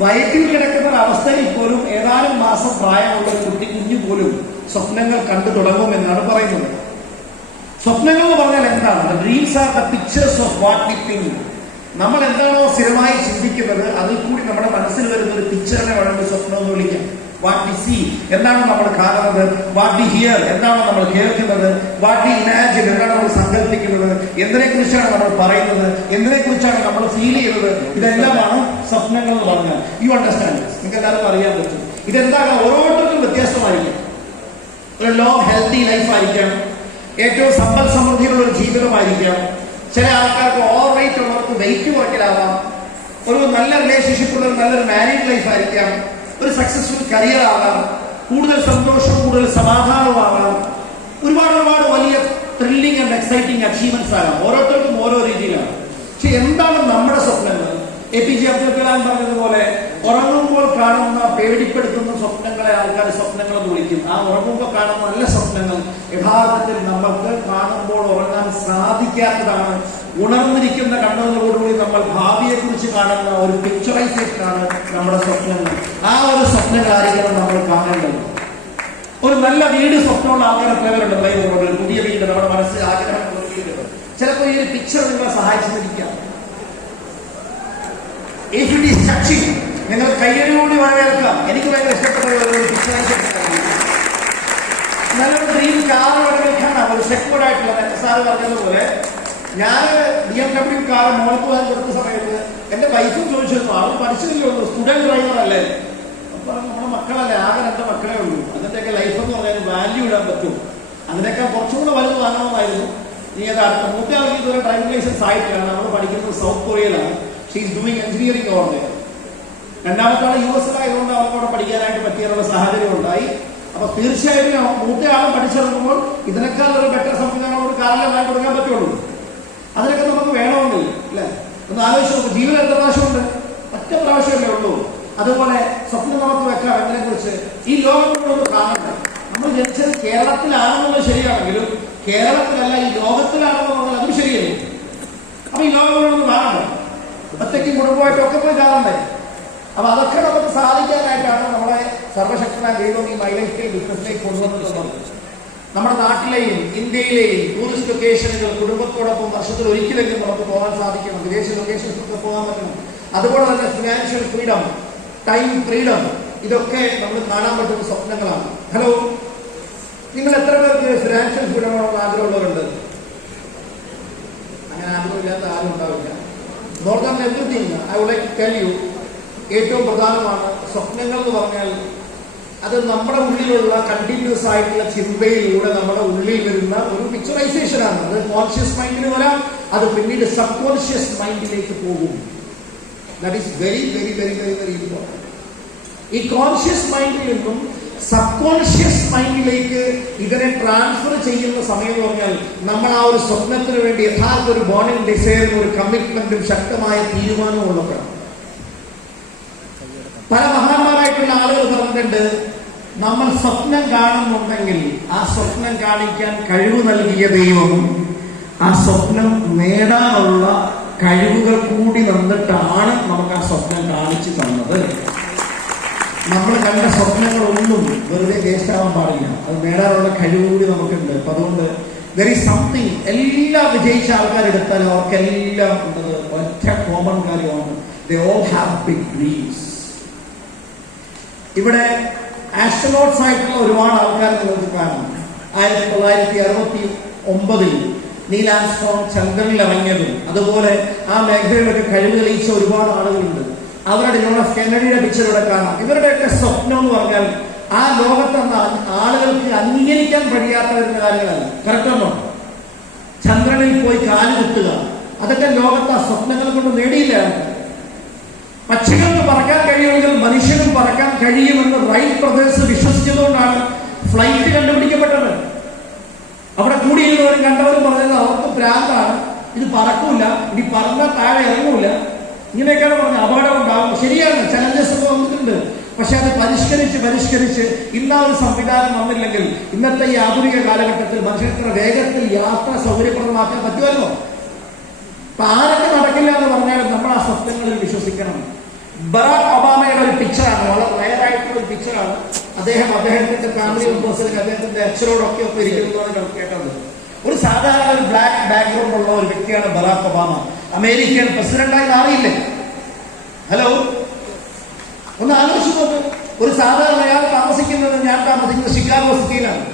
വയറ്റിൽ കിടക്കുന്ന ഒരവസ്ഥയിൽ പോലും ഏതാനും മാസം പ്രായമുള്ള കുഞ്ഞു പോലും സ്വപ്നങ്ങൾ കണ്ടു തുടങ്ങുമെന്നാണ് പറയുന്നത്. സ്വപ്നങ്ങൾ എന്ന് പറഞ്ഞാൽ എന്താണ്? Dreams are the pictures of what we think. നമ്മൾ എന്താണോ സ്ഥിരമായി ചിന്തിക്കുന്നത് അതിൽ കൂടി നമ്മുടെ മനസ്സിൽ വരുന്ന ഒരു പിക്ചറിനെ വേണമെങ്കിൽ സ്വപ്നം എന്ന് വിളിക്കാം. വാട്ട് വി സീ, എന്താണോ നമ്മൾ കാണുന്നത്. വാട്ട് വി ഹിയർ, എന്താണോ നമ്മൾ കേൾക്കുന്നത്. വാട്ട് വി ഇമാജിൻ, എന്താണ് നമ്മൾ സങ്കല്പിക്കുന്നത്. എന്തിനെ കുറിച്ചാണ് നമ്മൾ പറയുന്നത്, എന്തിനെ കുറിച്ചാണ് നമ്മൾ ഫീൽ ചെയ്യുന്നത്. ഇതെല്ലാമാണ് സ്വപ്നങ്ങൾ എന്ന് പറഞ്ഞാൽ. You understand? നിങ്ങൾക്ക് എല്ലാവർക്കും അറിയാൻ പറ്റും. ഇതെന്താണ്? ഓരോരുത്തർക്കും വ്യത്യസ്തമായിരിക്കും. ഒരു ലോങ് ഹെൽത്തി ലൈഫ് ആയിരിക്കാം, ഏറ്റവും സമ്പൽ സമൃദ്ധിയുള്ള ഒരു ജീവിതമായിരിക്കാം. ചില ആൾക്കാർക്ക് ഓവർ വെയിറ്റ് ഉള്ളവർക്ക് വെയിറ്റ് കുറയ്ക്കലാവാം. ഒരു നല്ല റിലേഷൻഷിപ്പ് ഉള്ള നല്ലൊരു മാരീഡ് ലൈഫ് ആയിരിക്കാം. ഒരു സക്സസ്ഫുൾ കരിയർ ആകാം. കൂടുതൽ സന്തോഷവും കൂടുതൽ സമാധാനവും ആകാം. ഒരുപാട് വലിയ ത്രില്ലിംഗ് ആൻഡ് എക്സൈറ്റിംഗ് അച്ചീവ്മെന്റ്സ് ആകാം. ഓരോരുത്തർക്കും ഓരോ രീതിയിലാണ്. പക്ഷെ എന്താണ് നമ്മുടെ സ്വപ്നങ്ങൾ? APJ അബ്ദുൽ കലാം പറഞ്ഞതുപോലെ ഉറങ്ങുമ്പോൾ കാണുന്ന പേടിപ്പെടുത്തുന്ന സ്വപ്നങ്ങളെ ആൾക്കാർ സ്വപ്നങ്ങൾ എന്ന് വിളിക്കും. ആ ഉറങ്ങുമ്പോൾ കാണുന്ന നല്ല സ്വപ്നങ്ങൾ യഥാർത്ഥത്തിൽ നമ്മൾക്ക് കാണുമ്പോൾ ഉറങ്ങാൻ സാധിക്കാത്തതാണ്. ഉണർന്നിരിക്കുന്ന കണ്ണുകളോടുകൂടി നമ്മൾ ഭാവിയെ കുറിച്ച് കാണുന്ന ഒരു പിക്ചറൈസേഷൻ ആണ് നമ്മുടെ സ്വപ്നങ്ങൾ. ആ ഒരു സ്വപ്നങ്ങളായിരിക്കണം നമ്മൾ കാണേണ്ടത്. ഒരു നല്ല വീട് സ്വപ്നമുള്ള ആൾക്കാരെ പ്രേരണുണ്ട്. ഒരു പുതിയ വീട് നമ്മുടെ മനസ്സിൽ ആഗ്രഹമുള്ള വീട്. ചിലപ്പോൾ ഈ ഒരു പിക്ചർ നിങ്ങളെ സഹായിച്ചിരിക്കാം. If it is touching, നിങ്ങൾ കയ്യടിയോടി വരവേൽക്കാം. എനിക്ക് ഭയങ്കര ഇഷ്ടപ്പെട്ട ഒരു പിക്ചറൈസേഷൻ. നല്ലൊരു ഡ്രീം കാർ വരവേൽക്കാനാണ് ഒരു സെക്യൂർഡ് ആയിട്ടുള്ള സാറ് പറഞ്ഞതുപോലെ. ഞാൻ BMW കാർ മോൾക്ക് പോകാൻ കൊടുത്ത സമയത്ത് എന്റെ വൈഫും ചോദിച്ചിരുന്നു, ആളും പഠിച്ചില്ലേ ഉള്ളൂ, സ്റ്റുഡന്റ് ഡ്രൈവർ അല്ലേ. അപ്പൊ നമ്മുടെ മക്കളല്ലേ, ആകെ 2 മക്കളേ ഉള്ളൂ. അതിന്റെയൊക്കെ ലൈഫ് എന്ന് പറഞ്ഞാൽ വാല്യൂ ഇടാൻ പറ്റും. അതിനൊക്കെ കുറച്ചുകൂടെ വലുത് വാങ്ങണമെന്നായിരുന്നു. നീ അത് അടുത്ത മൂത്തയാൾക്ക് ഇതുവരെ ഡ്രൈവിംഗ് ലൈസൻസ് ആയിട്ടാണ്. നമ്മൾ പഠിക്കുന്നത് സൗത്ത് കൊറിയയിലാണ്. She is doing engineering over there. രണ്ടാമത്തെ ആൾ US-ലായതുകൊണ്ട് അവർക്ക് അവിടെ പഠിക്കാനായിട്ട് പറ്റിയുള്ള സാഹചര്യം ഉണ്ടായി. അപ്പൊ തീർച്ചയായിട്ടും മൂത്തയാളും പഠിച്ചിറങ്ങുമ്പോൾ ഇതിനേക്കാൾ ഒരു ബെറ്റർ സംവിധാനം ഒരു കാറിലെ വാങ്ങി കൊടുക്കാൻ പറ്റുള്ളൂ. അതിനൊക്കെ നമുക്ക് വേണമെന്നില്ല അല്ലെ? ഒന്ന് ആലോചിച്ച് നോക്കും. ജീവിതം എത്ര പ്രാവശ്യമുണ്ട്? 1 പ്രാവശ്യമല്ലേ ഉള്ളൂ. അതുപോലെ സ്വപ്നം നമുക്ക് വെക്കാം. ഇതിനെ കുറിച്ച് ഈ ലോകത്തിലൊന്ന് കാണണ്ടേ. നമ്മൾ ജനിച്ചത് കേരളത്തിലാണെന്നുള്ളത് ശരിയാണെങ്കിലും കേരളത്തിലല്ല ഈ ലോകത്തിലാണെന്നുള്ളത് അതും ശരിയല്ലേ. അപ്പൊ ഈ ലോകങ്ങളൊന്ന് കാണണ്ടേ? ഒറ്റയ്ക്കും കുടുംബമായിട്ടും ഒക്കെ പോയി കാണണ്ടേ? അപ്പൊ അതൊക്കെ നമുക്ക് സാധിക്കാനായിട്ടാണ് നമ്മളെ സർവശക്തനായ ദൈവം ഈ മൈ ലൈഫ് സ്റ്റൈൽ ബിസിനസ്സിലേക്ക് കൊണ്ടുവന്നിട്ടുള്ളത്. നമ്മുടെ നാട്ടിലെയും ഇന്ത്യയിലെയും ടൂറിസ്റ്റ് ലൊക്കേഷനുകൾ കുടുംബത്തോടൊപ്പം വർഷത്തിൽ ഒരിക്കലെങ്കിലും നമുക്ക് പോകാൻ സാധിക്കണം. വിദേശ ലൊക്കേഷൻസൊക്കെ പോകാൻ പറ്റണം. അതുപോലെ തന്നെ ഫിനാൻഷ്യൽ ഫ്രീഡം, ടൈം ഫ്രീഡം, ഇതൊക്കെ നമ്മൾ കാണാൻ പറ്റുന്ന സ്വപ്നങ്ങളാണ്. ഹലോ, നിങ്ങൾ എത്ര പേർക്ക് ഫിനാൻഷ്യൽ ഫ്രീഡം ആഗ്രഹമുള്ളവരുണ്ട്? അങ്ങനെ ആഗ്രഹമില്ലാത്ത ആരും ഉണ്ടാവില്ല. More than everything I would like to tell you, ഏറ്റവും പ്രധാനമാണ് സ്വപ്നങ്ങൾ എന്ന് പറഞ്ഞാൽ അത് നമ്മുടെ ഉള്ളിലുള്ള കണ്ടിന്യൂസ് ആയിട്ടുള്ള ചിന്തയിലൂടെ നമ്മുടെ ഉള്ളിൽ വരുന്ന ഒരു പിക്ചറൈസേഷൻ ആണ്. അത് കോൺഷ്യസ് മൈൻഡിന് വരാം, അത് പിന്നീട് സബ് കോൺഷ്യസ് മൈൻഡിലേക്ക് പോകും. That is very very very very very important. ഈ കോൺഷ്യസ് മൈൻഡിൽ നിന്നും സബ് കോൺഷ്യസ് മൈൻഡിലേക്ക് ഇതിനെ ട്രാൻസ്ഫർ ചെയ്യുന്ന സമയം എന്ന് പറഞ്ഞാൽ നമ്മൾ ആ ഒരു സ്വപ്നത്തിന് വേണ്ടി യഥാർത്ഥ ഒരു ബോണിംഗ് ഡിസൈറും ഒരു കമ്മിറ്റ്മെന്റും ശക്തമായ തീരുമാനവും ഉള്ളപ്പോഴാണ്. പല മഹാന്മാരായിട്ടുള്ള ആളുകൾ പറഞ്ഞിട്ടുണ്ട്, നമ്മൾ സ്വപ്നം കാണുന്നുണ്ടെങ്കിൽ ആ സ്വപ്നം കാണിക്കാൻ കഴിവ് നൽകിയ ദൈവം ആ സ്വപ്നം നേടാനുള്ള കഴിവുകൾ കൂടി തന്നിട്ടാണ് നമുക്ക് ആ സ്വപ്നം കാണിച്ചു തന്നത്. നമ്മൾ കണ്ട സ്വപ്നങ്ങളൊന്നും വെറുതെ വേസ്റ്റ് ആവാൻ പാടില്ല. അത് നേടാനുള്ള കഴിവ് കൂടി നമുക്കുണ്ട്. അപ്പൊ അതുകൊണ്ട് there is something, എല്ലാ വിജയിച്ച ആൾക്കാരെടുത്താലും അവർക്കെല്ലാം ഉള്ളത് ഒറ്റ കോമൺ കാര്യമാണ്. they all have big dreams. ഇവിടെ ആസ്ട്രോനോട്ട്സ് ആയിട്ടുള്ള ഒരുപാട് ആൾക്കാർ നിങ്ങൾക്ക് കാണാം. 1969 നീൽ ആംസ്ട്രോങ് ചന്ദ്രനിൽ ഇറങ്ങിയതും അതുപോലെ ആ മേഖലയിലൊക്കെ കഴിവ് തെളിയിച്ച ഒരുപാട് ആളുകളുണ്ട്. അവരുടെ ജോൺ എഫ് കെന്നഡിയുടെ പിക്ചർ ഇവിടെ കാണാം. ഇവരുടെയൊക്കെ സ്വപ്നം എന്ന് പറഞ്ഞാൽ ആ ലോകത്തെന്ന ആളുകൾക്ക് അംഗീകരിക്കാൻ കഴിയാത്ത വരുന്ന കാര്യങ്ങളല്ല. കറക്റ്റാണോ? ചന്ദ്രനിൽ പോയി കാല് കുത്തുക, അതൊക്കെ ലോകത്ത് ആ സ്വപ്നങ്ങൾ കൊണ്ട് നേടിയില്ല. പക്ഷികൾക്ക് പറക്കാൻ കഴിയുമെങ്കിൽ മനുഷ്യനും പറക്കാൻ കഴിയുമെന്ന് റൈറ്റ് ബ്രദേഴ്സ് വിശ്വസിച്ചതുകൊണ്ടാണ് ഫ്ലൈറ്റ് കണ്ടുപിടിക്കപ്പെട്ടത്. അവിടെ കൂടിയിരുന്നവരും കണ്ടവരും പറഞ്ഞത് അവർക്ക് ഭ്രാന്താണ്, ഇത് പറക്കൂല, ഇനി പറന്നാൽ താഴെ ഇറങ്ങൂല, ഇങ്ങനെയൊക്കെയാണ് പറഞ്ഞത്. അപകടം ഉണ്ടാകും. ശരിയാണ്, ചലഞ്ചസ് ഒക്കെ വന്നിട്ടുണ്ട്. പക്ഷെ അത് പരിഷ്കരിച്ച് ഇന്ന ഒരു സംവിധാനം വന്നില്ലെങ്കിൽ ഇന്നത്തെ ഈ ആധുനിക കാലഘട്ടത്തിൽ മനുഷ്യത്ര വേഗത്തിൽ യാത്ര സൗകര്യപ്രദമാക്കാൻ പറ്റുമല്ലോ. അപ്പൊ ആരൊക്കെ നടക്കില്ല എന്ന് പറഞ്ഞാലും നമ്മൾ ആ സ്വപ്നങ്ങളിൽ വിശ്വസിക്കണം. ബറാക് ഒബാമയുടെ ഒരു പിക്ചറാണ്, വളരെ റയറായിട്ടുള്ള ഒരു പിക്ചറാണ്. അദ്ദേഹത്തിന്റെ ഫാമിലി മെമ്പേഴ്സിൽ അദ്ദേഹത്തിന്റെ അച്ഛനോടൊക്കെ ഒപ്പം ഇരിക്കുന്നതാണ് കേട്ടത്. ഒരു സാധാരണ ഒരു ബ്ലാക്ക് ബാക്ക്ഗ്രൗണ്ട് ഉള്ള ഒരു വ്യക്തിയാണ് ബറാക് ഒബാമ. അമേരിക്കൻ പ്രസിഡന്റായി മാറിയില്ലേ? ഹലോ, ഒന്ന് ആലോചിച്ച് നോക്ക്. ഒരു സാധാരണ അയാൾ താമസിക്കുന്നത്, ഞാൻ താമസിക്കുന്നത് ഷിക്കാഗോ സിറ്റിയിലാണ്.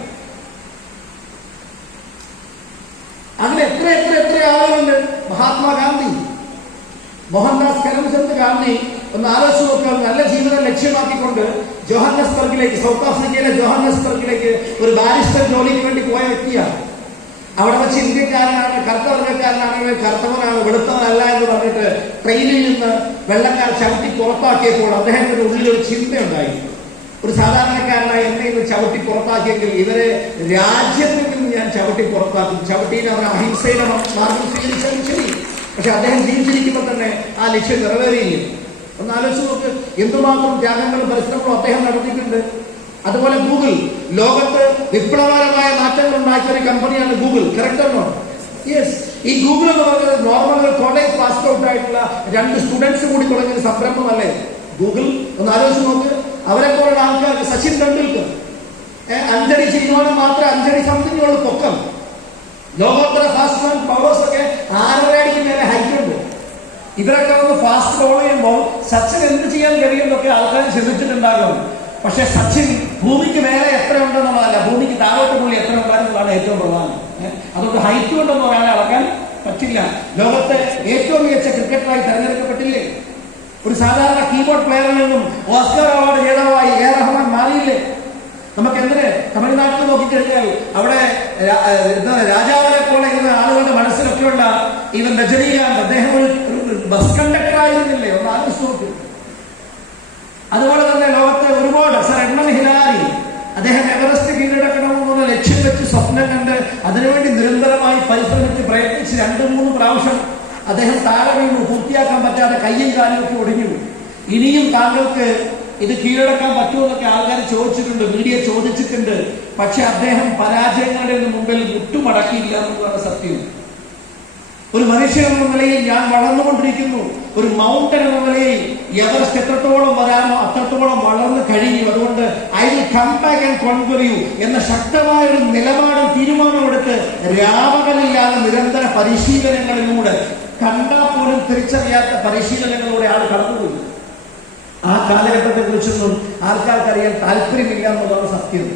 അങ്ങനെ എത്ര എത്ര എത്ര ആളുകളുണ്ട്. മഹാത്മാഗാന്ധി, മോഹൻദാസ് കരംചന്ദ് ഗാന്ധി, ഒന്ന് ആലോചിച്ച് നോക്കുക. നല്ല ജീവിതം ലക്ഷ്യമാക്കിക്കൊണ്ട് ജോഹന്നസ്ബർഗിലേക്ക്, സൗത്ത് ആഫ്രിക്കയിലെ ജോഹന്നസ്ബർഗിലേക്ക് ഒരു ബാരിസ്റ്റർ ജോലിക്ക് വേണ്ടി പോയ വ്യക്തിയാണ്. അവിടെ വെച്ച് ഇന്ത്യക്കാരനാണ്, കറുത്തവർഗക്കാരനാണെങ്കിൽ കറുത്തവനാണ്, വെളുത്തവനല്ല എന്ന് പറഞ്ഞിട്ട് ട്രെയിനിൽ നിന്ന് വെള്ളക്കാർ ചവിട്ടി പുറത്താക്കിയപ്പോൾ അദ്ദേഹത്തിന്റെ ഉള്ളിലൊരു ചിന്തയുണ്ടായി. ഒരു സാധാരണക്കാരനായ എന്നെ ഇന്ന് ചവിട്ടി പുറത്താക്കിയെങ്കിൽ ഇവരെ രാജ്യത്തിൽ നിന്ന് ഞാൻ ചവിട്ടി പുറത്താക്കും. ചവിട്ടിയിൽ അവർ അഹിംസയുടെ മാർഗം സ്വീകരിച്ചാലും ശരി. പക്ഷെ അദ്ദേഹം ജീവിച്ചിരിക്കുമ്പോൾ തന്നെ ആ ലക്ഷ്യം നിറവേറിയില്ല. ഒന്ന് ആലോചിച്ച് നോക്ക്, എന്തുമാത്രം ത്യാഗങ്ങളും പരിശ്രമങ്ങളും അദ്ദേഹം നടത്തിയിട്ടുണ്ട്. അതുപോലെ ഗൂഗിൾ, ലോകത്ത് വിപ്ലവകരമായ മാറ്റങ്ങൾ ഉണ്ടാക്കിയ ഒരു കമ്പനിയാണ് ഗൂഗിൾ. കറക്റ്റ് ആണോ? യെസ്. ഈ ഗൂഗിൾ എന്ന് പറയുന്നത് നോർമൽ കോളേജ് പാസ് ഔട്ട് ആയിട്ടുള്ള 2 സ്റ്റുഡൻസ് കൂടി തുടങ്ങിയ സംരംഭമല്ലേ ഗൂഗിൾ? ഒന്ന് ആലോചിച്ച് നോക്ക്. അവരെ പോലുള്ള ആൾക്കാർക്ക്, സച്ചിൻ തെണ്ടുൽക്കർ 5 അടി ചെയ്യുന്നവന് മാത്രമേ 5 അടി സംതിങ് ഉള്ളൂ പൊക്കം. ലോകോത്തര ഫാസ്റ്റ് പവേഴ്സ് ഒക്കെ 6.5 അടിക്ക് മേലെ ഹൈറ്റ് ഉണ്ട്. ഇവരൊക്കെ ഒന്ന് ഫാസ്റ്റ് ബോൾ ചെയ്യുമ്പോൾ സച്ചിൻ എന്ത് ചെയ്യാൻ കഴിയുമെന്നൊക്കെ ആൾക്കാർ ചിന്തിച്ചിട്ടുണ്ടാകും. പക്ഷെ സച്ചിൻ ഭൂമിക്ക് മേലെ എത്ര ഉണ്ടെന്നുള്ളതല്ല, ഭൂമിക്ക് താഴോട്ട് പുള്ളി എത്ര ഉണ്ടാകുന്നതാണ് ഏറ്റവും പ്രധാനം. അതുകൊണ്ട് ഹൈറ്റ് കൊണ്ടൊന്നും ഒരാളെ അളക്കാൻ പറ്റില്ല. ലോകത്തെ ഏറ്റവും മികച്ച ക്രിക്കറ്ററായി തെരഞ്ഞെടുക്കപ്പെട്ടില്ലേ? ഒരു സാധാരണ കീബോർഡ് പ്ലെയറിൽ നിന്നും ഓസ്കർ അവാർഡ് ജേതാവായി എ റഹ്മാൻ മാറിയില്ലേ? നമുക്ക് എന്തിന് തമിഴ്നാട്ടിൽ നോക്കിക്കഴിഞ്ഞാൽ അവിടെ രാജാവിനെ പോലെ ഇരുന്ന ആളുകളുടെ മനസ്സിലൊക്കെയുള്ള ഈവൻ രജനീകാന്ത്, അദ്ദേഹം ഒരു ബസ് കണ്ടക്ടർ ആയിരുന്നില്ലേ? ഒന്ന് ആലോചിച്ച് നോക്കി. അതുപോലെ തന്നെ ലോകത്തെ ഒരുപാട്, സർ എഡ്മണ്ട് ഹിലാരി, അദ്ദേഹം എവറസ്റ്റ് കീഴടക്കണമെന്നുള്ള ലക്ഷ്യം വെച്ച് സ്വപ്നം കണ്ട് അതിനുവേണ്ടി നിരന്തരമായി പരിശ്രമിച്ച് പ്രയത്നിച്ച് 2-3 പ്രാവശ്യം അദ്ദേഹം താഴെ വീണു, പൂർത്തിയാക്കാൻ പറ്റാതെ കയ്യും കാലും ഒക്കെ ഒടിഞ്ഞു. ഇനിയും താങ്കൾക്ക് ഇത് കീഴടക്കാൻ പറ്റുമെന്നൊക്കെ ആൾക്കാർ ചോദിച്ചിട്ടുണ്ട്, മീഡിയ ചോദിച്ചിട്ടുണ്ട്. പക്ഷെ അദ്ദേഹം പരാജയങ്ങളുടെ മുമ്പിൽ മുട്ടുമടക്കിയില്ല എന്നുള്ളതാണ് സത്യം. ഒരു മനുഷ്യൻ എന്ന നിലയിൽ ഞാൻ വളർന്നുകൊണ്ടിരിക്കുന്നു. ഒരു മൗണ്ടൻ എന്ന നിലയിൽ എവറസ്റ്റ് എത്രത്തോളം വരാനോ അത്രത്തോളം വളർന്നു കഴിയും. അതുകൊണ്ട് I will come back and conquer you എന്ന ശക്തമായ ഒരു നിലപാടും തീരുമാനമെടുത്ത് രാപകലില്ലാതെ നിരന്തര പരിശീലനങ്ങളിലൂടെ, കണ്ടാൽ പോലും തിരിച്ചറിയാത്ത പരിശീലനങ്ങളിലൂടെ ആൾ കടന്നുപോയി. ആ കാലഘട്ടത്തെ കുറിച്ചൊന്നും ആൾക്കാർക്കറിയാൻ താല്പര്യമില്ല എന്നുള്ളതാണ് സത്യം.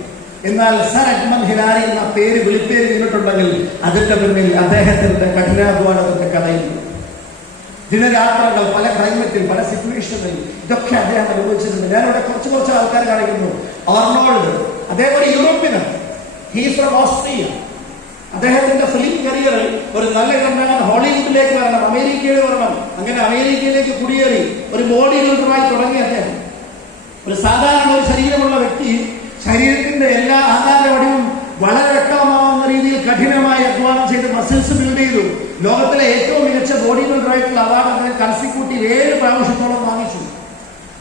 എന്നാൽ സർ എഡ്മണ്ട് ഹിലാരി എന്ന പേര് വിളിപ്പേര് വീണിട്ടുണ്ടെങ്കിൽ അതിന്റെ പിന്നിൽ അദ്ദേഹത്തിന്റെ കഠിനാധ്വാനത്തിന്റെ കഥയുണ്ട്. ദിനരാത്രങ്ങൾ, പല ക്ലൈമറ്റിൽ, പല സിറ്റുവേഷനിൽ ഇതൊക്കെ അദ്ദേഹം അനുഭവിച്ചിട്ടുണ്ട്. ഞാനിവിടെ കുറച്ച് ആൾക്കാർ കാണിക്കുന്നു. ആർണോൾഡ്, അദ്ദേഹം ഒരു യൂറോപ്യനാണ്. He's from Austria. അദ്ദേഹത്തിന്റെ ഫിലിം കരിയറിൽ ഒരു നല്ല ഇടം ഹോളിവുഡിലേക്ക് വരണം, അമേരിക്കയിൽ വരണം. അങ്ങനെ അമേരിക്കയിലേക്ക് കുടിയേറി ഒരു ബോഡി ബിൽഡറായി തുടങ്ങി അദ്ദേഹം. ഒരു സാധാരണ ഒരു ശരീരമുള്ള വ്യക്തി ശരീരത്തിന്റെ എല്ലാ ആകാരവടിവും വളരെ വ്യക്തമാവുന്ന രീതിയിൽ കഠിനമായി അധ്വാനം ചെയ്ത് മസിൽസ് ബിൽഡ് ചെയ്തു. ലോകത്തിലെ ഏറ്റവും മികച്ച ബോഡി ബിൽഡറായിട്ടുള്ള അവാർഡ് അദ്ദേഹം കൺസിക്യൂട്ടീവ് 7 പ്രാവശ്യത്തോളം വാങ്ങിച്ചു.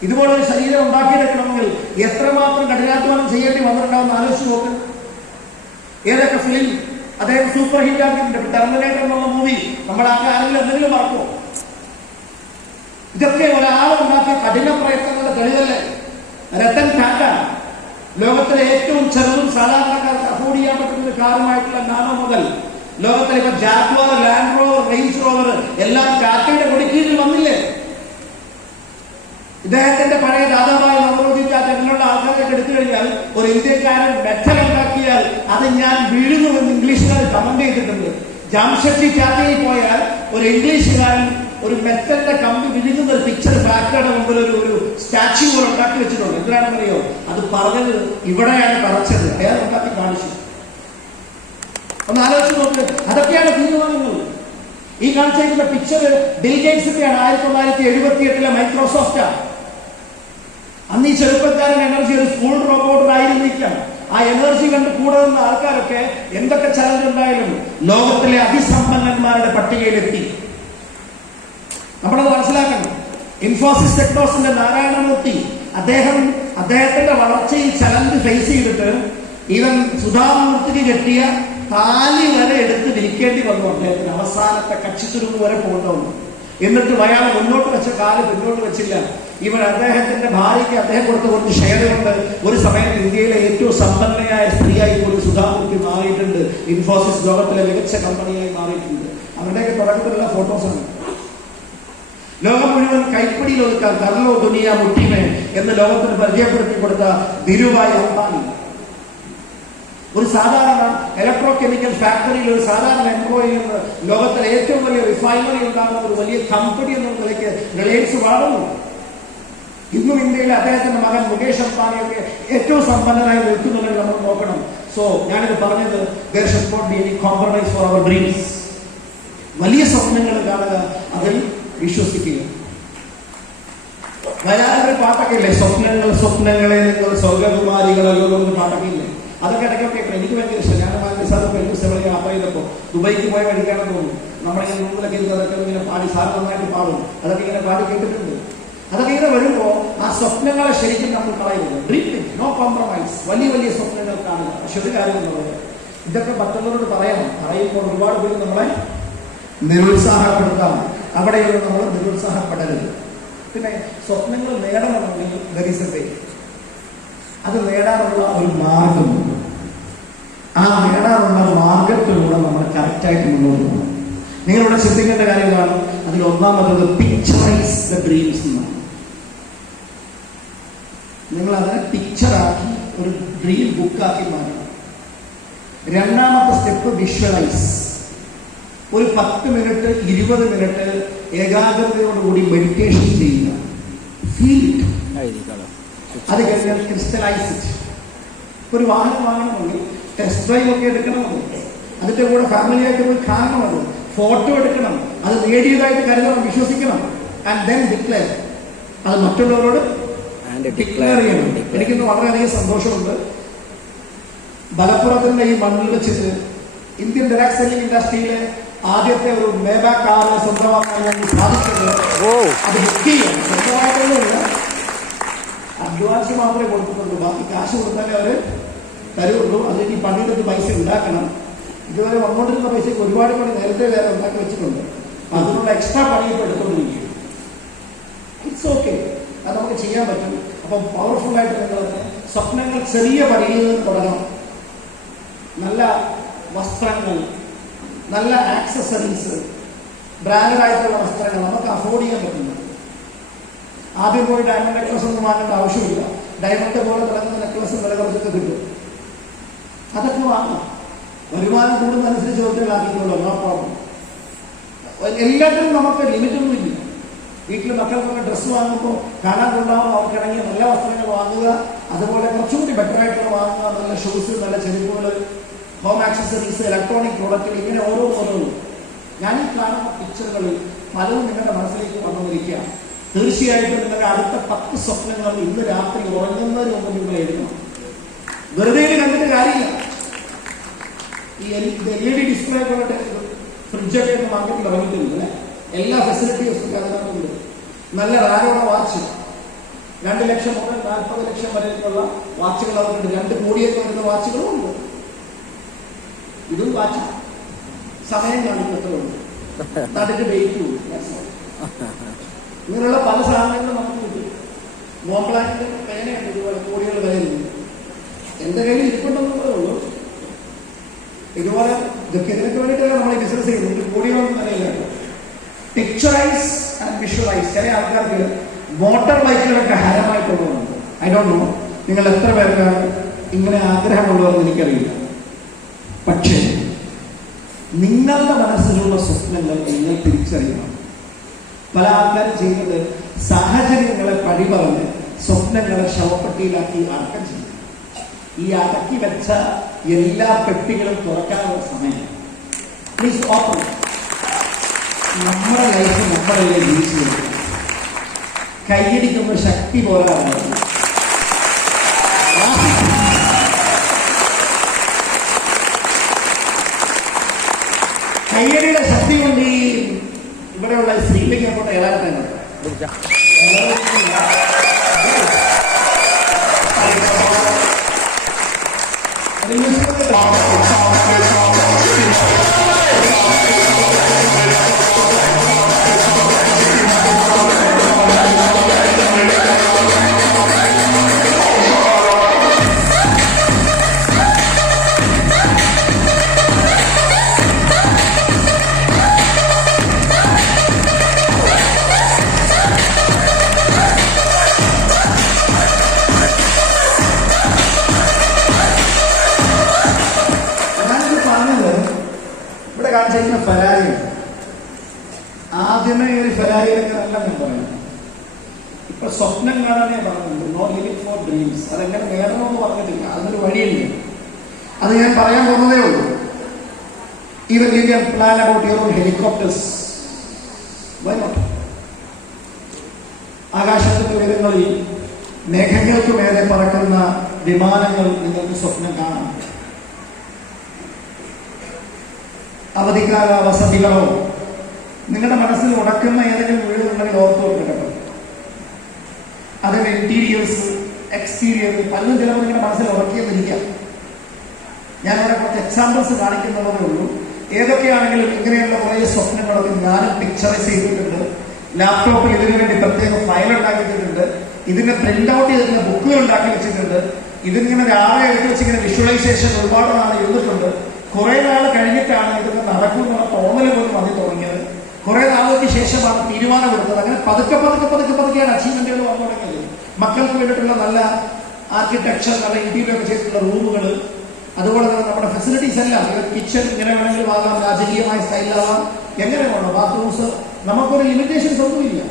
ഇതുപോലൊരു ശരീരം ഉണ്ടാക്കിയെടുക്കണമെങ്കിൽ എത്രമാത്രം കഠിനാധ്വാനം ചെയ്യേണ്ടി വന്നിട്ടുണ്ടാവുന്ന ആലോചിച്ച് നോക്ക്. ഏതൊക്കെ ഫിലിം അദ്ദേഹം സൂപ്പർ ഹിറ്റ് ആക്കിയിട്ടുണ്ട്. ടെർമിനേറ്റർ എന്നുള്ള മൂവി നമ്മൾ ആരെങ്കിലും എന്തെങ്കിലും മറക്കുമോ? ഇതൊക്കെ ഒരാളുണ്ടാക്കിയ കഠിന പ്രയത്നങ്ങളുടെ തെളിവല്ലേ? രത്തൻ ടാറ്റ, ലോകത്തിലെ ഏറ്റവും ചെറുതും സാധാരണക്കാർക്ക് അഫോർഡ് ചെയ്യാൻ പറ്റുന്ന കാറുമായിട്ടുള്ള നാനോ മുതൽ ലോകത്തിലെ ഇപ്പൊ Jaguar, land rover, range rover എല്ലാം ടാറ്റയുടെ കൊടിക്കീഴിൽ വന്നില്ലേ? ഇദ്ദേഹത്തിന്റെ പഴയ ദാതാവായ നവറോജി ടാറ്റ എന്നുള്ള ആൾക്കാരൊക്കെ എടുത്തു കഴിഞ്ഞാൽ ഒരു ഇന്ത്യക്കാരൻ മെറ്റൽ ഉണ്ടാക്കിയാൽ അത് ഞാൻ വീഴുന്നുവെന്ന് ഇംഗ്ലീഷുകാർ കമന്റ് ചെയ്തിട്ടുണ്ട്. ജാംഷഡ്ജി ടാറ്റയിൽ പോയാൽ ഒരു ഇംഗ്ലീഷുകാരൻ ഒരു മെറ്റലിന്റെ കമ്പി വിഴുങ്ങുന്ന ഒരു പിക്ചർ ഫാക്ടറിയുടെ മുമ്പിൽ ഒരു സ്റ്റാച്യു പോലെ ഉണ്ടാക്കി വെച്ചിട്ടുണ്ട്. എന്തിനാണെന്നറിയോ? അത് പറഞ്ഞത് ഇവിടെയാണ് പറച്ചത്, അയാൾ ഉണ്ടാക്കി കാണിച്ചു. ഒന്ന് ആലോചിച്ച് നോക്ക്. അതൊക്കെയാണ് തീരുമാനങ്ങൾ. ഈ കാണിച്ചിരിക്കുന്ന പിക്ചർ ബിൽ ഗേറ്റ്സിന്റെയാണ്. 1978 മൈക്രോസോഫ്റ്റാണ്. അന്ന് ഈ ചെറുപ്പക്കാരൻ എനർജി ഒരു സ്കൂൾ റോബോട്ടായിരുന്നിരിക്കാം. ആ എനർജി കണ്ട് കൂടെ നിന്ന ആൾക്കാരൊക്കെ എന്തൊക്കെ ചലഞ്ച് ഉണ്ടായാലും ലോകത്തിലെ അതിസമ്പന്നന്മാരുടെ പട്ടികയിലെത്തി. നമ്മളത് മനസ്സിലാക്കണം. ഇൻഫോസിസ് ടെക്നോസിന്റെ നാരായണമൂർത്തി, അദ്ദേഹത്തിന്റെ വളർച്ചയിൽ ചലഞ്ച് ഫേസ് ചെയ്തിട്ട് ഈവൻ സുധാമൂർത്തിക്ക് കെട്ടിയ താലി വരെ എടുത്ത് വിരിക്കേണ്ടി വന്നു. അദ്ദേഹത്തിന് അവസാനത്തെ കച്ചിത്തുരുമ്പ് വരെ പോകേണ്ടി വന്നു. എന്നിട്ടും അയാൾ മുന്നോട്ട് വെച്ച കാല് പിന്നോട്ട് വെച്ചില്ല. ഇവർ അദ്ദേഹത്തിന്റെ ഭാര്യയ്ക്ക് അദ്ദേഹം കൊടുത്ത കുറച്ച് ഷെയർ കൊണ്ട് ഒരു സമയത്ത് ഇന്ത്യയിലെ ഏറ്റവും സമ്പന്നയായ സ്ത്രീയായി പോലും സുധാമൂർത്തി മാറിയിട്ടുണ്ട്. ഇൻഫോസിസ് ലോകത്തിലെ മികച്ച കമ്പനിയായി മാറിയിട്ടുണ്ട്. അവരുടെയൊക്കെ തുടക്കത്തിലുള്ള ഫോട്ടോസാണ്. ലോകം മുഴുവൻ കൈപ്പിടിയിൽ ഒതുക്കാൻ കർലോ ദുനിയ മുട്ടിമേ എന്ന് ലോകത്തിന് പരിചയപ്പെടുത്തി കൊടുത്ത ധീരുഭായ് അംബാനി ഒരു സാധാരണ ഇലക്ട്രോ കെമിക്കൽ ഫാക്ടറിയിൽ ഒരു സാധാരണ എംപ്ലോയി നിന്ന് ലോകത്തിലെ ഏറ്റവും വലിയ റിഫൈനറി ഉണ്ടാകുന്ന ഒരു വലിയ കമ്പനി എന്ന നിലയ്ക്ക് റിലയൻസ് വളർന്നു. ഇന്നും ഇന്ത്യയിലെ അദ്ദേഹത്തിന്റെ മകൻ മുകേഷ് അംബാനിയൊക്കെ ഏറ്റവും സമ്പന്നനായി നിൽക്കുന്നുണ്ടെങ്കിൽ നമ്മൾ നോക്കണം. സോ ഞാനിത് പറഞ്ഞത് there should not be any compromise for our dreams. വലിയ സ്വപ്നങ്ങൾ കാണുക, അതിൽ വിശ്വസിക്കുക. വരാനൊരു പാട്ടൊക്കെ ഇല്ലേ, സ്വപ്നങ്ങളെ നിങ്ങൾ സ്വർഗകുമാരികളല്ലോ എന്ന് പാട്ടൊക്കെ ഇല്ലേ? അതൊക്കെ ഇടയ്ക്കൊക്കെ എനിക്ക് ഭയങ്കര ഇഷ്ടം. ഞാൻ സാറിന് യാത്ര ചെയ്തപ്പോൾ ദുബൈക്ക് പോയ വഴിക്കാണെന്ന് തോന്നുന്നു, നമ്മളിങ്ങനെ റൂമിലൊക്കെ ഇരുന്ന് അതൊക്കെ ഇങ്ങനെ പാടി, സാർ നന്നായിട്ട് പാടും, അതൊക്കെ ഇങ്ങനെ പാടി കേട്ടിട്ടുണ്ട്. അതൊക്കെ ഇങ്ങനെ വരുമ്പോൾ ആ സ്വപ്നങ്ങളെ ശരിക്കും നമ്മൾ കളയുന്നു. Dreaming, no compromise. വലിയ വലിയ സ്വപ്നങ്ങൾ കാണുക. പക്ഷെ ഒരു കാര്യം എന്നുള്ളത്, ഇതൊക്കെ മറ്റുള്ളവരോട് പറയുമ്പോൾ ഒരുപാട് പേര് നമ്മളെ നിരുത്സാഹപ്പെടുത്താം. അവിടെയുള്ള നമ്മൾ നിരുത്സാഹപ്പെടരുത്. പിന്നെ സ്വപ്നങ്ങൾ നേടണമെങ്കിൽ അത് നേടാനുള്ള ഒരു മാർഗമുണ്ട്. ആ നേടാനുള്ള മാർഗത്തിലൂടെ നമ്മൾ കറക്റ്റായിട്ട് മുന്നോട്ട് പോകണം. നിങ്ങളിവിടെ ചിന്തിക്കേണ്ട കാര്യങ്ങളാണ്. അതിൽ ഒന്നാമത് പിക്ചറൈസ് ദ ഡ്രീംസ് എന്നാണ്. നിങ്ങൾ അതിനെ പിക്ചറാക്കി ഒരു ഡ്രീം ബുക്കാക്കി മാറ്റണം. രണ്ടാമത്തെ സ്റ്റെപ്പ് വിഷ്വലൈസ്. ഒരു 10 മിനിറ്റ് 20 മിനിറ്റ് ഏകാഗ്രതയോടുകൂടി മെഡിറ്റേഷൻ ചെയ്യുക. Feel it. അത് കഴിഞ്ഞാൽ ക്രിസ്റ്റലൈസ് ഇറ്റ്. ഒരു വാഹനം വാങ്ങണമെങ്കിൽ ടെസ്റ്റ് ഡ്രൈവ് ഒക്കെ എടുക്കണമെന്ന്, അതിന്റെ കൂടെ ഫാമിലിയായിട്ട് പോയി കാണണം, അത് ഫോട്ടോ എടുക്കണം, അത് നേടിയതായിട്ട് കരുതണം, വിശ്വസിക്കണം. And then declare. അത് മറ്റുള്ളവരോട് ഡിക്ലെയർ ചെയ്യണം. എനിക്കിന്ന് വളരെയധികം സന്തോഷമുണ്ട്. മലപ്പുറത്തിന്റെ ഈ മണ്ണിൽ വെച്ചിട്ട് ഇന്ത്യൻ ഡയറക്ട് സെല്ലിംഗ് ഇൻഡസ്ട്രിയിലെ ആദ്യത്തെ ഒരു മേബാ കാർ സ്വന്തമാക്കാൻ ഞാൻ സാധിച്ചത്. അത് ബുക്ക് ചെയ്യാം. സ്വന്തമായിട്ടൊന്നുമില്ല, അഡ്വാൻസ് മാത്രമേ കൊടുക്കുന്നുള്ളൂ. ബാക്കി കാശ് കൊടുത്താലേ അവർ തരുള്ളൂ. അതിന് പണിയെടുത്ത് പൈസ ഉണ്ടാക്കണം. ഇതുവരെ വന്നുകൊണ്ടിരുന്ന പൈസയ്ക്ക് ഒരുപാട് പണി നേരത്തെ വേറെ ഉണ്ടാക്കി വെച്ചിട്ടുണ്ട്. അതിനുള്ള എക്സ്ട്രാ പണിയൊക്കെ എടുത്തുകൊണ്ടിരിക്കും. ഇറ്റ്സ് ഓക്കെ, അത് നമുക്ക് ചെയ്യാൻ പറ്റും. അപ്പം പവർഫുൾ ആയിട്ട് നിങ്ങൾ സ്വപ്നങ്ങൾ ചെറിയ പണിയിൽ നിന്ന് തുടങ്ങണം. നല്ല വസ്ത്രങ്ങൾ, നല്ല ആക്സസറീസ്, ബ്രാൻഡഡ് ആയിട്ടുള്ള വസ്ത്രങ്ങൾ നമുക്ക് അഫോർഡ് ചെയ്യാൻ പറ്റുന്നത്. ആദ്യം പോയി ഡയമണ്ട് നെക്ലസ് ഒന്നും വാങ്ങേണ്ട ആവശ്യമില്ല. ഡയമണ്ട് പോലെ തുടങ്ങുന്ന നെക്ലസ് വില കുറച്ചൊക്കെ കിട്ടും. അതൊക്കെ വാങ്ങാം. വരുമാനം കൂടുന്നതനുസരിച്ച് ചോദ്യങ്ങളാക്കിയിട്ടുള്ളൂ. No problem. എല്ലാത്തിനും നമുക്ക് ലിമിറ്റൊന്നും ഇല്ല. വീട്ടിൽ മക്കൾക്കൊക്കെ ഡ്രസ്സ് വാങ്ങുമ്പോൾ കാണാൻ കൊണ്ടാവും, അവർക്ക് ഇറങ്ങിയ നല്ല വസ്ത്രങ്ങൾ വാങ്ങുക. അതുപോലെ കുറച്ചുകൂടി ബെറ്റർ ആയിട്ടുള്ള വാങ്ങുക. നല്ല ഷൂസ്, നല്ല ചെരുപ്പുകൾ, ഹോം ആക്സസറീസ്, ഇലക്ട്രോണിക് പ്രോഡക്റ്റുകൾ, ഇങ്ങനെ ഓരോന്നും. ഞാൻ ഈ കാണുന്ന പിക്ചറുകളിൽ പലതും നിങ്ങളുടെ മനസ്സിലേക്ക് വന്നിരിക്കുക. തീർച്ചയായിട്ടും നിങ്ങളുടെ അടുത്ത 10 സ്വപ്നങ്ങൾ ഇന്ന് രാത്രി ഉറങ്ങുന്നതിന് മുമ്പ് നിങ്ങൾ എഴുതണം. വെറുതെ കണ്ടിട്ട് കാര്യമില്ല. ഈ LED ഡിസ്പ്ലേ പോലെ ഫ്രിഡ്ജൊക്കെ മാർക്കറ്റിൽ ഇറങ്ങിയിട്ടുണ്ട്. എല്ലാ ഫെസിലിറ്റീസും അതിനകത്തുണ്ട്. നല്ല റാരോടെ വാച്ച് 2 ലക്ഷം മുതൽ 40 ലക്ഷം വരെയുള്ള വാച്ചുകൾ അവർക്കുണ്ട്. 2 കോടിയൊക്കെ വരുന്ന വാച്ചുകളും ഉണ്ട്. ഇതും വാച്ച് സമയം കാണിക്കത്തുണ്ട്. നടുക്ക് ഡേറ്റ് പോകും. ഇങ്ങനെയുള്ള പല സാധനങ്ങളും നമുക്ക് കിട്ടും. മോംബ്ലാക്കിന്റെ പേനയുണ്ട് ഇതുപോലെ കോടികൾ വിലയുണ്ട്. എന്റെ കയ്യിൽ ഇരിപ്പുണ്ടെന്നുള്ളതേ ഉള്ളൂ. ഇതുപോലെ ഇതിനൊക്കെ വേണ്ടിയിട്ടാണ് നമ്മൾ ഈ ബിസിനസ് ചെയ്യുന്നത്. കോടികളൊന്നും നിലയില്ല. Picturize and visualize. ചില ആൾക്കാർക്ക് മോട്ടോർ ബൈക്കുകളൊക്കെ ഹരമായിട്ടുള്ളതുണ്ട്. ഐ ഡോണ്ട് നോ നിങ്ങൾ എത്ര പേർക്കാണ് ഇങ്ങനെ ആഗ്രഹമുള്ളതെന്ന് എനിക്കറിയില്ല. പക്ഷേ നിങ്ങളുടെ മനസ്സിലുള്ള സ്വപ്നങ്ങൾ നിങ്ങൾ തിരിച്ചറിയണം. പല ആൾക്കാരും ചെയ്യുന്നത് സാഹചര്യങ്ങളെ പടി പറഞ്ഞ് സ്വപ്നങ്ങളെ ശവപ്പെട്ടിയിലാക്കി അടക്കം ചെയ്യും. ഈ അടക്കി വെച്ച എല്ലാ പെട്ടികളും തുറക്കാനുള്ള സമയം. Please open. നമ്മുടെ ലൈഫ് നമ്മുടെ ജീവിച്ചു കൊടുക്കുക. കൈയടിക്കുമ്പോൾ ശക്തി പോലെ കയ്യടിയുടെ ശക്തി കൊണ്ട് ഈ ഇവിടെയുള്ള സ്ത്രീലേക്ക് അങ്ങോട്ട് ഏതാണ്ട് ചെയ്യുന്ന ഫെരാരി ആദ്യമേ ഒരു ഫെരാരിയിലൊക്കെ നല്ല ഞാൻ പറയുന്നത്. ഇപ്പൊ സ്വപ്നം കാണാനേ പറഞ്ഞിട്ടുണ്ട്. No limit for dreams. അതെങ്ങനെ നേടണമെന്ന് പറഞ്ഞിട്ടില്ല, അതിനൊരു വഴിയില്ല. അത് ഞാൻ പറയാൻ പോകുന്നതേ ഉള്ളൂ. Even you can plan about your own helicopters. Why not? ആകാശത്തിന്റെ ഉയരങ്ങളിൽ മേഘങ്ങൾക്ക് മേലെ പറക്കുന്ന വിമാനങ്ങൾ നിങ്ങൾക്ക് സ്വപ്നം കാണാം. അവധിക്കാല വസതികളോ നിങ്ങളുടെ മനസ്സിൽ ഉടക്കുന്ന ഏതെങ്കിലും വീടുണ്ടെങ്കിൽ ഓർത്തു വെക്കട്ടെ. അതിന്റെ ഇന്റീരിയേഴ്സ്, എക്സ്റ്റീരിയർ പലതും ചിലപ്പോൾ നിങ്ങളുടെ മനസ്സിൽ ഉടക്കിയെന്നിരിക്കാം. ഞാനിവിടെ കുറച്ച് എക്സാമ്പിൾസ് കാണിക്കുന്നതേ ഉള്ളൂ. ഏതൊക്കെയാണെങ്കിലും ഇങ്ങനെയുള്ള കുറേ സ്വപ്നങ്ങളൊക്കെ ഞാനും പിക്ചറൈസ് ചെയ്തിട്ടുണ്ട്. ലാപ്ടോപ്പിൽ ഇതിനു വേണ്ടി പ്രത്യേക ഫയൽ ഉണ്ടാക്കിയിട്ടുണ്ട്. ഇതിന്റെ പ്രിന്റ് ഔട്ട് ചെയ്തിട്ടുള്ള ബുക്കുകൾ ഉണ്ടാക്കി വെച്ചിട്ടുണ്ട്. ഇതിങ്ങനെ രാവിലെ എഴുതി വെച്ചിങ്ങനെ വിഷ്വലൈസേഷൻ ഒരുപാട് നാൾ എഴുതിയിട്ടുണ്ട്. കുറെ നാൾ കഴിഞ്ഞിട്ടാണ് ഇതൊക്കെ നടക്കുമെന്നുള്ള തോന്നൽ പോലും വന്നു തുടങ്ങിയത്. കുറെ നാളുകൾക്ക് ശേഷമാണ് തീരുമാനമെടുത്തത്. അങ്ങനെ പതുക്കെ പതുക്കെ പതുക്കെ പതുക്കെയാണ് അച്ചീവ്മെന്റുകൾ വന്നു തുടങ്ങിയത്. മക്കൾക്ക് വേണ്ടിയിട്ടുള്ള നല്ല ആർക്കിടെക്ചർ, നല്ല ഇന്റീരിയർ ഒക്കെ ചെയ്തിട്ടുള്ള റൂമുകൾ, അതുപോലെ തന്നെ നമ്മുടെ ഫെസിലിറ്റീസ് എല്ലാം, കിച്ചൺ ഇങ്ങനെ വേണമെങ്കിലും ആകാം, രാജകീയമായ സ്റ്റൈലിലാവാം, എങ്ങനെ വേണം, ബാത്റൂംസ്, നമുക്കൊരു ലിമിറ്റേഷൻസ് ഒന്നുമില്ല.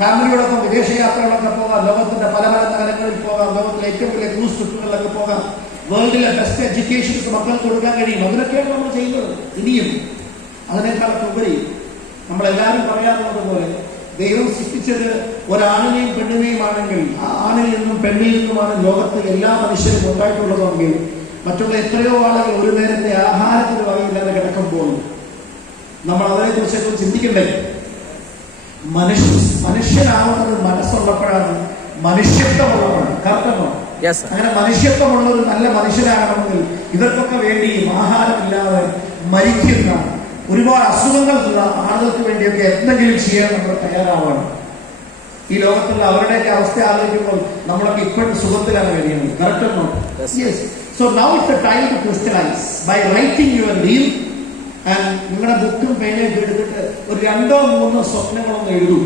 ഫാമിലിയോടൊപ്പം വിദേശ യാത്രകളൊക്കെ പോകാം, ലോകത്തിന്റെ പല പല നഗരങ്ങളിൽ പോകാം, ലോകത്തിലെ ഏറ്റവും വലിയ ക്രൂസ് ട്രിപ്പുകളിലൊക്കെ പോകാം, വേൾഡിലെ ബെസ്റ്റ് എഡ്യൂക്കേഷൻസ് മക്കൾക്ക് കൊടുക്കാൻ കഴിയും. അതിനൊക്കെയാണ് നമ്മൾ ചെയ്യുന്നത്. ഇനിയും അതിനേക്കാളൊക്കെ ഉപരി നമ്മളെല്ലാവരും പറയാറുള്ളത് പോലെ ദൈവം സൃഷ്ടിച്ചത് ഒരാണിനെയും പെണ്ണിനെയും ആണെങ്കിൽ ആ ആണിൽ നിന്നും പെണ്ണിൽ നിന്നുമാണ് ലോകത്തിൽ എല്ലാ മനുഷ്യരും ഉണ്ടായിട്ടുള്ളതെങ്കിൽ മറ്റുള്ള എത്രയോ ആളുകൾ ഒരു നേരത്തെ ആഹാരത്തിന് വകയില്ലാതെ കിടക്കുമ്പോൾ നമ്മൾ അതിനെക്കുറിച്ചൊക്കെ ചിന്തിക്കണ്ടേ? മനുഷ്യനാവുന്നത് മനസ്സുള്ളപ്പോഴാണ്, മനുഷ്യത്വമുള്ളപ്പോഴാണ്. കറക്റ്റമാണോ? അങ്ങനെ മനുഷ്യത്വമുള്ള ഒരു നല്ല മനുഷ്യരാകണമെങ്കിൽ ഇവർക്കൊക്കെ വേണ്ടിയും ആഹാരമില്ലാതെ മരിക്കുന്ന ഒരുപാട് അസുഖങ്ങളുള്ള ആളുകൾക്ക് വേണ്ടിയൊക്കെ എന്തെങ്കിലും ചെയ്യാൻ നമ്മൾ തയ്യാറാവണം. ഈ ലോകത്തുള്ള അവരുടെയൊക്കെ അവസ്ഥ ആലോചിക്കുമ്പോൾ നമ്മളൊക്കെ ഇപ്പോഴും സുഖത്തിലാണ് കഴിയുന്നത്. കറക്റ്റമാണോ? Yes. So now it's a time to crystallize by writing your dream. And നിങ്ങളുടെ ബുക്കും പേനയൊക്കെ എടുത്തിട്ട് ഒരു 2 or 3 സ്വപ്നങ്ങളൊന്നും എഴുതൂ.